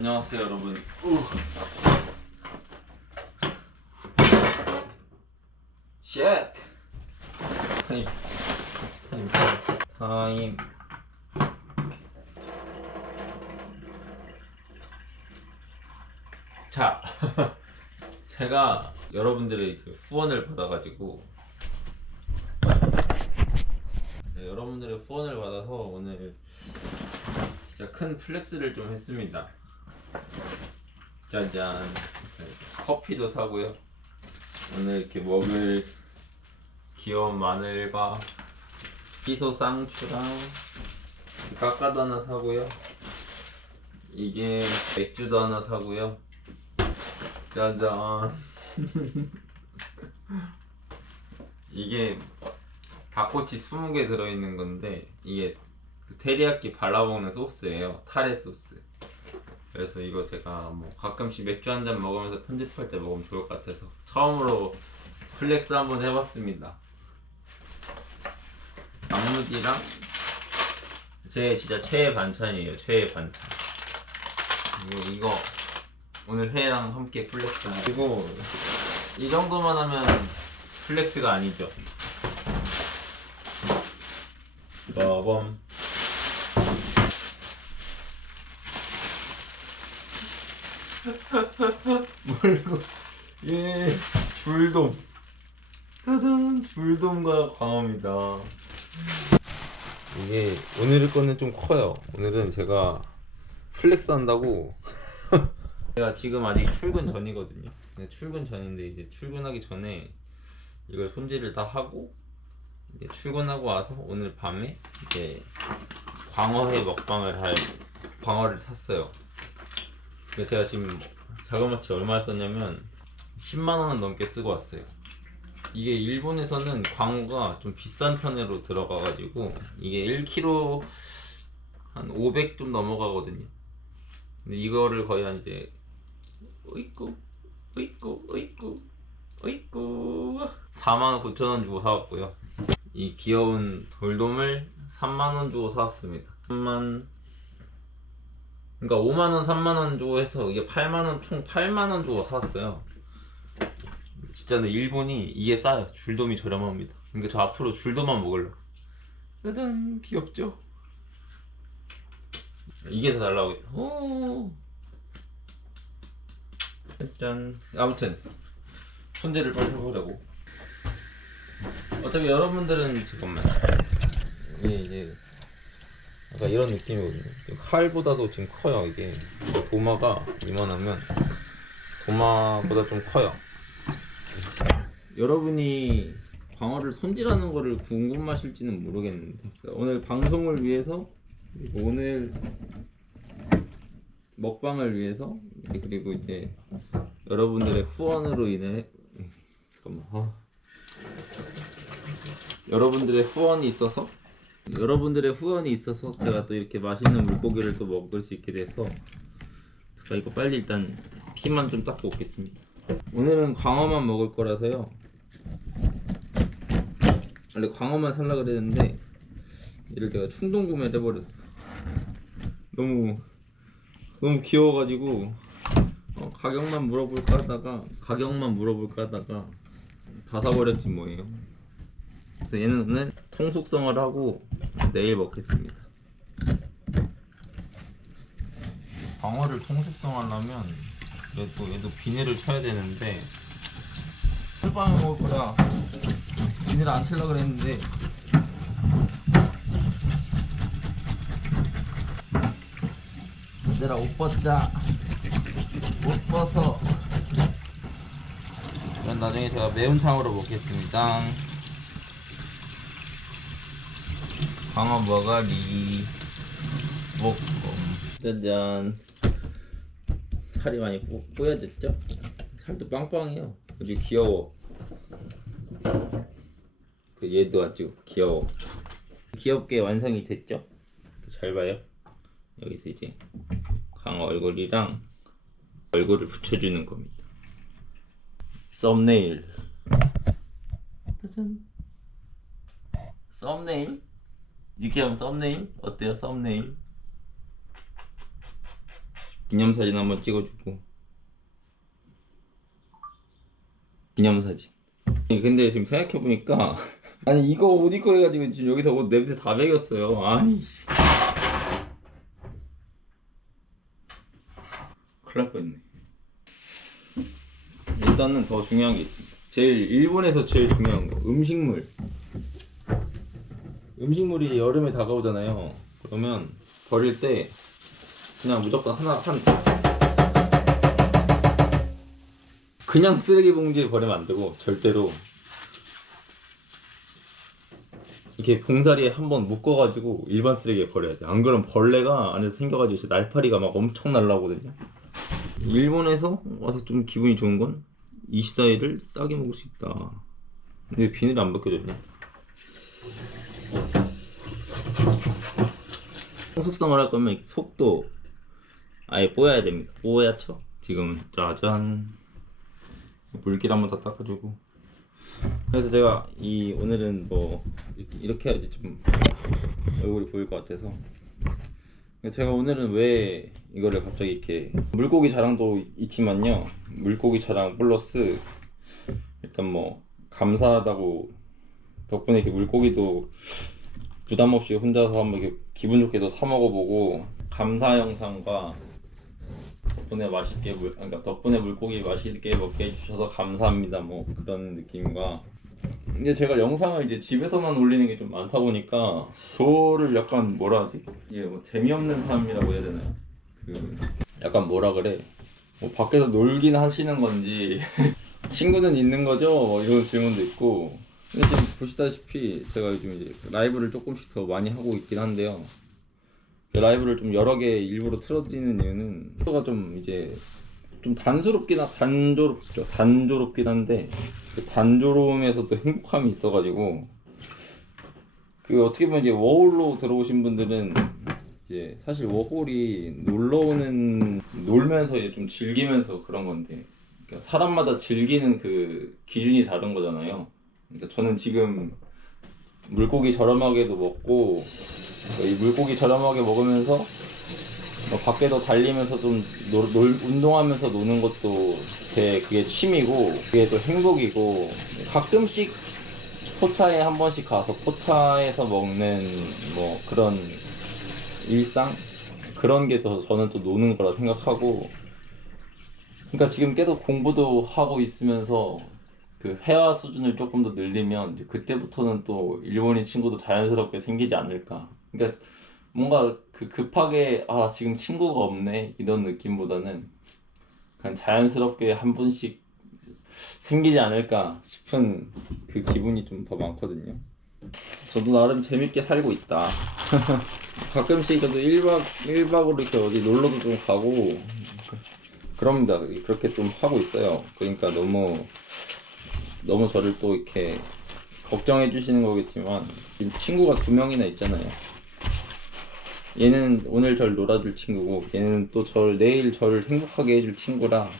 안녕하세요 여러분. 쉣. 타임. 타임. 자, 제가 여러분들의 후원을 받아가지고 여러분들의 후원을 받아서 오늘 진짜 큰 플렉스를 좀 했습니다. 짜잔. 커피도 사고요. 오늘 이렇게 먹을 귀여운 마늘과 희소 쌍추랑 깎아도 하나 사고요. 이게 맥주도 하나 사고요. 짜잔. 이게 닭꼬치 20개 들어있는 건데 이게 테리야끼 발라먹는 소스예요. 타레 소스. 그래서 이거 제가 뭐 가끔씩 맥주 한 잔 먹으면서 편집할 때 먹으면 좋을 것 같아서 처음으로 플렉스 한번 해봤습니다. 단무지랑 제 진짜 최애 반찬이에요. 최애 반찬. 그리고 이거 오늘 회랑 함께 플렉스. 그리고 이 정도만 하면 플렉스가 아니죠. 빠밤. 뭘고? 예, 줄돔. 짜잔, 줄돔과 광어입니다. 이게 오늘 거는 좀 커요. 오늘은 제가 플렉스 한다고. 제가 지금 아직 출근 전이거든요. 출근 전인데 이제 출근하기 전에 이걸 손질을 다 하고 이제 출근하고 와서 오늘 밤에 이제 광어회 먹방을 할 광어를 샀어요. 제가 지금 자그마치 얼마 썼냐면 10만원은 넘게 쓰고 왔어요. 이게 일본에서는 광어가 좀 비싼 편으로 들어가가지고 이게 1kg 한 500 좀 넘어가거든요. 근데 이거를 거의 한 이제 어이쿠 49,000원 주고 사왔고요. 이 귀여운 돌돔을 3만원 주고 사왔습니다. 그러니까 5만원 3만원 주고 해서 이게 8만원 총 8만원 주고 사왔어요. 진짜 근데 일본이 이게 싸요. 줄돔이 저렴합니다. 그러니까 저 앞으로 줄돔만 먹으려고. 짜잔, 귀엽죠? 이게 더 잘 나오겠다. 오. 짠. 아무튼 손질을 빨리 해보려고. 어차피 여러분들은 잠깐만 이게 약간 이런 느낌이거든요. 칼보다도 지금 커요. 이게 도마가 이만하면 도마보다 좀 커요. 여러분이 광어를 손질하는 거를 궁금하실지는 모르겠는데 오늘 방송을 위해서 그리고 오늘 먹방을 위해서 그리고 이제 여러분들의 후원으로 인해 잠깐만 여러분들의 후원이 있어서 제가 또 이렇게 맛있는 물고기를 또 먹을 수 있게 돼서 자, 이거 빨리 일단 피만 좀 닦고 오겠습니다. 오늘은 광어만 먹을 거라서요. 원래 광어만 살라 그랬는데 얘를 내가 충동 구매를 해버렸어. 너무 귀여워가지고 가격만 물어볼까 하다가 다 사버렸지 뭐예요. 그래서 얘는 오늘 통숙성을 하고 내일 먹겠습니다. 광어를 통숙성하려면 얘도 비닐을 쳐야 되는데 술빵을 먹을 거라 비닐 안 칠라 그랬는데 얘들아 옷 벗자. 옷 벗어. 그럼 나중에 제가 매운탕으로 먹겠습니다. 광어 머가리 먹고. 짜잔. 살이 많이 뿌여졌죠? 살도 빵빵해요. 아주 귀여워. 그 얘도 아주 귀여워. 귀엽게 완성이 됐죠? 잘 봐요. 여기서 이제 광어 얼굴이랑 얼굴을 붙여주는 겁니다. 썸네일. 짜잔. 썸네일? 이렇게 하면 썸네일? 어때요 썸네일? 기념사진 한번 찍어주고. 기념사진. 근데 지금 생각해보니까 아니 이거 옷 입고 해가지고 지금 여기서 옷 냄새 다 배겼어요. 아니 큰일 날 뻔했네. 일단은 더 중요한 게 있습니다. 제일 일본에서 제일 중요한 거 음식물. 음식물이 여름에 다가오잖아요. 그러면 버릴 때 그냥 무조건 그냥 쓰레기 봉지에 버리면 안 되고 절대로 이렇게 봉다리에 한번 묶어가지고 일반 쓰레기에 버려야 돼. 안 그러면 벌레가 안에서 생겨가지고 날파리가 막 엄청 날라오거든요. 일본에서 와서 좀 기분이 좋은 건 이시다이를 싸게 먹을 수 있다. 근데 비닐이 안 벗겨졌냐? 속성을 할 거면 속도 아예 뽀야야 됩니다. 뽀얗죠? 지금 짜잔 물기를 한번 다 닦아주고. 그래서 제가 오늘은 뭐 이렇게 해야지 좀 얼굴이 보일 것 같아서 제가 오늘은 왜 이거를 갑자기 이렇게 물고기 자랑도 있지만요, 물고기 자랑 플러스 일단 뭐 감사하다고 덕분에 이렇게 물고기도 부담 없이 혼자서 한번 이렇게 기분 좋게도 사 먹어보고 감사 영상과 덕분에 물고기 맛있게 먹게 해주셔서 감사합니다 뭐 그런 느낌과 이제 제가 영상을 이제 집에서만 올리는 게 좀 많다 보니까 저를 약간 뭐라 하지? 이게 뭐 재미없는 사람이라고 해야 되나요? 약간 뭐라 그래? 뭐 밖에서 놀긴 하시는 건지 친구는 있는 거죠? 뭐 이런 질문도 있고. 근데 지금 보시다시피 제가 요즘 이제 라이브를 조금씩 더 많이 하고 있긴 한데요. 라이브를 좀 여러 개 일부러 틀어드리는 이유는 소가 좀 이제 좀 단조롭긴 한데 그 단조로움에서도 행복함이 있어가지고 어떻게 보면 이제 워홀로 들어오신 분들은 이제 사실 워홀이 놀면서 이제 좀 즐기면서 그런 건데 그러니까 사람마다 즐기는 그 기준이 다른 거잖아요. 그러니까 저는 지금 물고기 저렴하게도 먹고 이 물고기 저렴하게 먹으면서 밖에도 달리면서 좀 운동하면서 노는 것도 그게 취미고 그게 또 행복이고 가끔씩 포차에 한 번씩 가서 포차에서 먹는 뭐 그런 일상 그런 게 더 저는 또 노는 거라 생각하고 그러니까 지금 계속 공부도 하고 있으면서 그 회화 수준을 조금 더 늘리면 이제 그때부터는 또 일본인 친구도 자연스럽게 생기지 않을까. 그러니까 뭔가 급하게 지금 친구가 없네 이런 느낌보다는 그냥 자연스럽게 한 분씩 생기지 않을까 싶은 그 기분이 좀 더 많거든요. 저도 나름 재밌게 살고 있다. 가끔씩 저도 1박으로 이렇게 어디 놀러도 좀 가고 그럽니다. 그렇게 좀 하고 있어요. 그러니까 너무 저를 또 이렇게 걱정해 주시는 거겠지만 지금 친구가 2명이나 있잖아요. 얘는 오늘 절 놀아줄 친구고 얘는 또 내일 저를 행복하게 해줄 친구라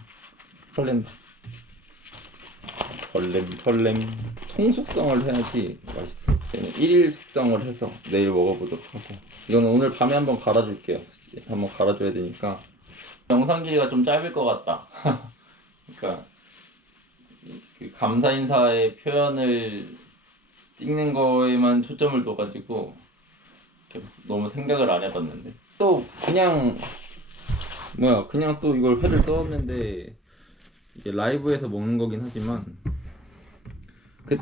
설렌다. 설렘. 통숙성을 해야지 맛있어. 얘는 1일 숙성을 해서 내일 먹어보도록 하고 이거는 오늘 밤에 한번 갈아줄게요. 한번 갈아줘야 되니까 영상 길이가 좀 짧을 것 같다. 그러니까 그 감사 인사의 표현을 찍는 거에만 초점을 둬가지고 너무 생각을 안 해봤는데 또 그냥 또 이걸 회를 써왔는데 이게 라이브에서 먹는 거긴 하지만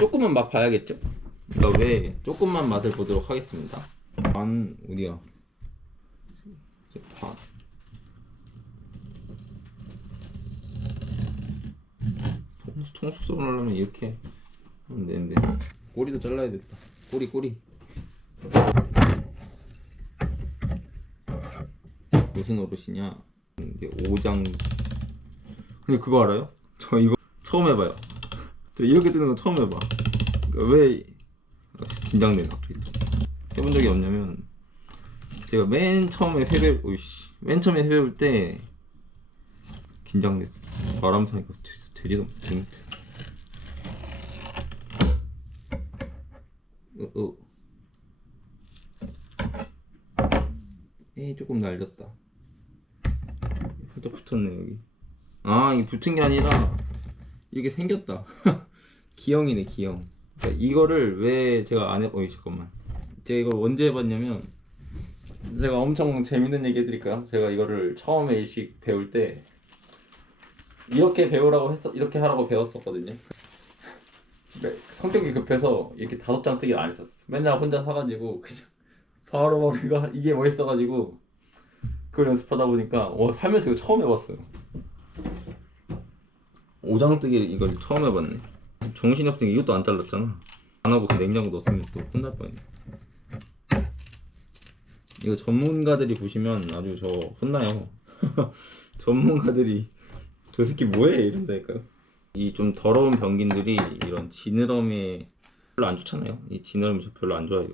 조금만 맛 봐야겠죠? 그러니까 왜 조금만 맛을 보도록 하겠습니다. 어디야? 통수성을 하려면 이렇게 하면 되는데 꼬리도 잘라야겠다. 꼬리 무슨 어르신이냐? 이게 오장. 근데 그거 알아요? 저 이거 처음 해봐요. 저 이렇게 뜨는 거 처음 해봐. 그러니까 왜 긴장되나 갑자기. 해본 적이 없냐면 제가 맨 처음에 회 배울 때 긴장됐어. 바람 사니까 되지도 못해. 조금 날렸다. 또 붙었네 여기. 아 이게 붙은 게 아니라 이게 생겼다. 기형이네 기형. 그러니까 이거를 왜 제가 안 해보... 잠깐만. 제가 이걸 언제 해봤냐면, 제가 엄청 재밌는 얘기 해드릴까요? 제가 이거를 처음에 일식 배울 때 이렇게 배우라고 했어, 이렇게 하라고 배웠었거든요. 성격이 급해서 이렇게 5장 뜨기 안 했었어. 맨날 혼자 사가지고 그냥 바로 이게 멋있어가지고 그걸 연습하다 보니까 살면서 이거 처음 해봤어요. 5장 뜨기를 이걸 처음 해봤네. 정신이 없으니까 이것도 안 잘랐잖아. 안 하고 그 냉장고 넣었으면 또 혼날 뻔했네. 이거 전문가들이 보시면 아주 저 혼나요. 전문가들이 저 새끼 뭐해 이런다니까요. 이 좀 더러운 병균들이 이런 지느러미에 별로 안 좋잖아요. 이 지느러미 저 별로 안 좋아해요.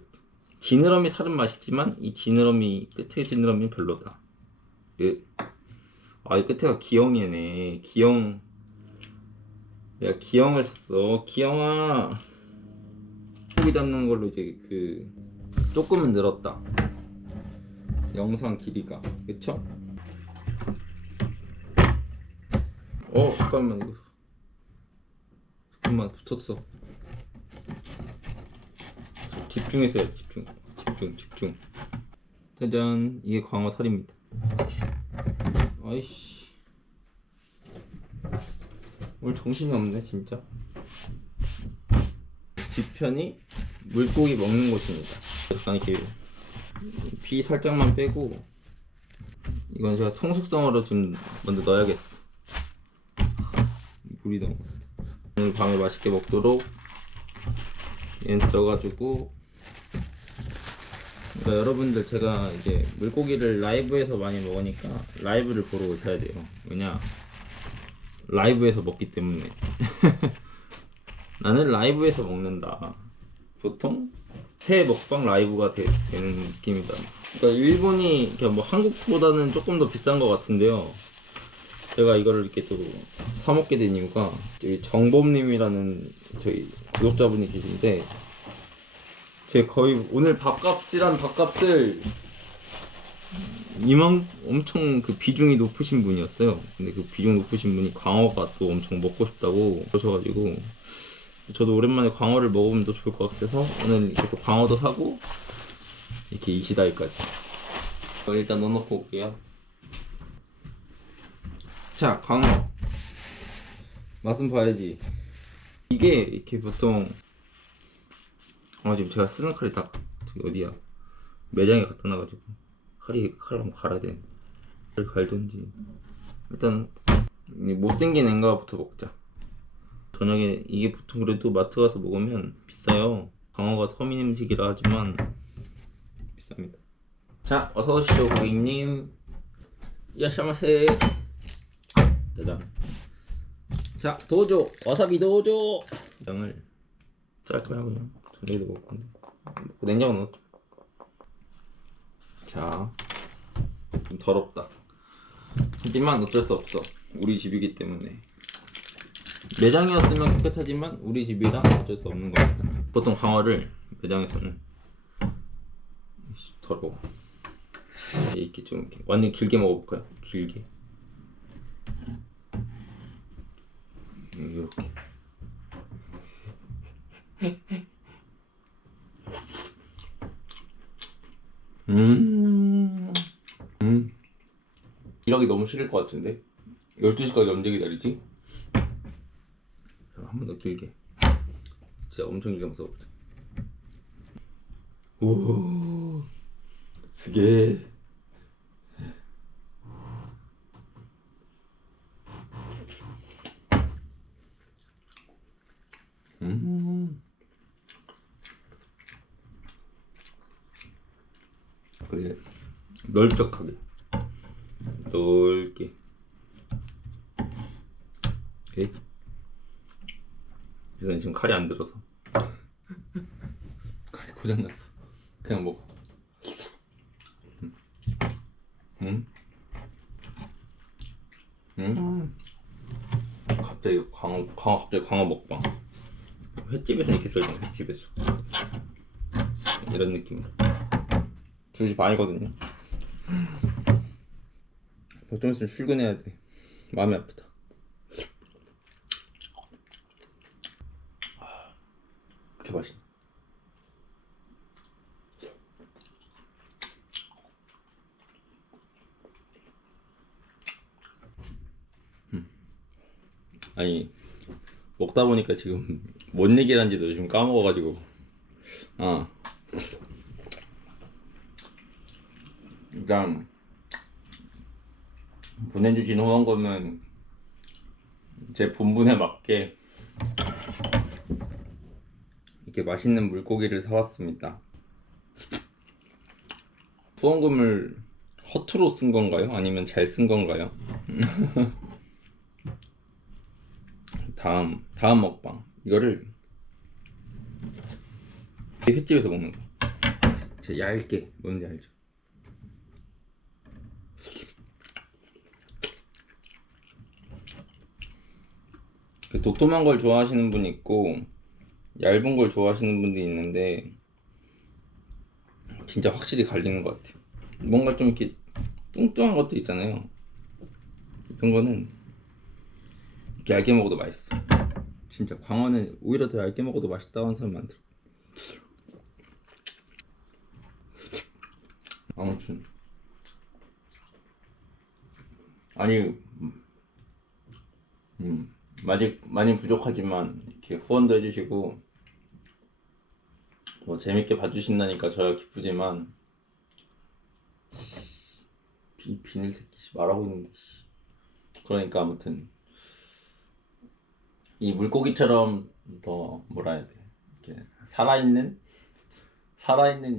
지느러미 살은 맛있지만 이 지느러미 끝에 지느러미는 별로다. 이 끝에가 기형이네. 기형. 내가 기형을 샀어. 기형아. 고기 잡는 걸로 이제 조금은 늘었다. 영상 길이가. 그쵸? 잠깐만 이거. 잠깐만 붙었어. 집중해서 해야 돼. 집중. 짜잔. 이게 광어 살입니다. 아이씨. 오늘 정신이 없네 진짜. 뒤편이 물고기 먹는 곳입니다. 약간 이렇게 피 살짝만 빼고, 이건 제가 통숙성으로 좀 먼저 넣어야겠어. 물이 너무 오늘 밤에 맛있게 먹도록 얘는 넣어가지고. 그러니까 여러분들 제가 이제 물고기를 라이브에서 많이 먹으니까 라이브를 보러 오셔야 돼요. 왜냐, 라이브에서 먹기 때문에. 나는 라이브에서 먹는다. 보통 새 먹방 라이브가 되는 느낌이다. 그러니까 일본이 뭐 한국보다는 조금 더 비싼 것 같은데요. 제가 이거를 이렇게 또 사 먹게 된 이유가, 저희 정범님이라는 저희 구독자분이 계신데, 제 거의 오늘 밥값을 엄청 그 비중이 높으신 분이었어요. 근데 그 비중 높으신 분이 광어가 또 엄청 먹고 싶다고 그러셔가지고, 저도 오랜만에 광어를 먹으면 더 좋을 것 같아서 오늘 이렇게 또 광어도 사고 이렇게 이시다이까지. 일단 넣어놓고 올게요. 자, 광어 맛은 봐야지. 이게 이렇게 보통 지금 제가 쓰는 칼이 다 어디야, 매장에 갖다 놔가지고 칼 한번 갈아야 되는데, 칼 갈던지. 일단 못생긴 앵가부터 먹자. 저녁에 이게 보통 그래도 마트 가서 먹으면 비싸요. 광어가 서민 음식이라 하지만 비쌉니다. 자, 어서 오시죠 고객님. 야샤마세. 짜잔. 자, 도조 와사비 도조. 양을 짤 거야 그냥. 저녁에도 먹을 건데 먹고 냉장고 넣었죠. 자, 좀 더럽다. 하지만 어쩔 수 없어. 우리 집이기 때문에. 매장이었으면 깨끗하지만 우리 집이라 어쩔 수 없는 겁니다. 보통 광어를 매장에서는 더러워. 이렇게 좀 완전 길게 먹어볼까요? 길게. 이렇게. 일하기 너무 싫을 것 같은데 12시까지 언제 기다리지? 한 번 더 길게. 진짜 엄청 길게 먹어보자. 오, 쓰게. 그래, 넓적하게, 넓게. 오케이. 그래서 지금 칼이 안 들어서 칼이 고장났어. 그냥 먹어. 갑자기 광어 먹방. 횟집에서 이렇게 썰잖아. 횟집에서 이런 느낌으로. 2시 반이거든요. 좀 있으면 출근해야 돼. 마음이 아프다. 이렇게 맛있네. 아니 먹다 보니까 지금 뭔 얘기를 한지도 요즘 까먹어가지고. 아 일단 보내주신 후원금은 제 본분에 맞게 이렇게 맛있는 물고기를 사왔습니다. 후원금을 허투루 쓴 건가요? 아니면 잘 쓴 건가요? 다음 먹방 이거를 횟집에서 먹는 거. 진짜 얇게 뭔지 알죠? 도톰한 걸 좋아하시는 분이 있고 얇은 걸 좋아하시는 분들이 있는데 진짜 확실히 갈리는 것 같아요. 뭔가 좀 이렇게 뚱뚱한 것도 있잖아요. 이런 거는 이렇게 얇게 먹어도 맛있어. 진짜 광어는 오히려 더 얇게 먹어도 맛있다는 사람 많더라. 아무튼 아니 아직 많이 부족하지만 이렇게 후원도 해주시고 뭐 재밌게 봐주신다니까 저야 기쁘지만 비늘 새끼 말하고 있는데. 그러니까 아무튼 이 물고기처럼 더 뭐라 해야 돼, 이렇게 살아있는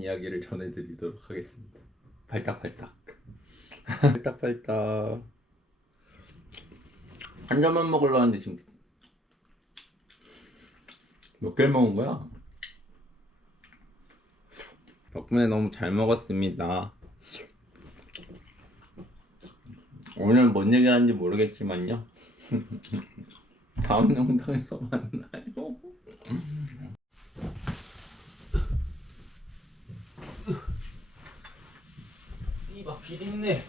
이야기를 전해드리도록 하겠습니다. 발딱발딱. 발딱발딱. 한 잔만 먹으려 하는데 지금 몇 개를 먹은 거야? 덕분에 너무 잘 먹었습니다. 오늘 뭔 얘기 하는지 모르겠지만요. 다음 영상에서 만나요. 이봐 비린내.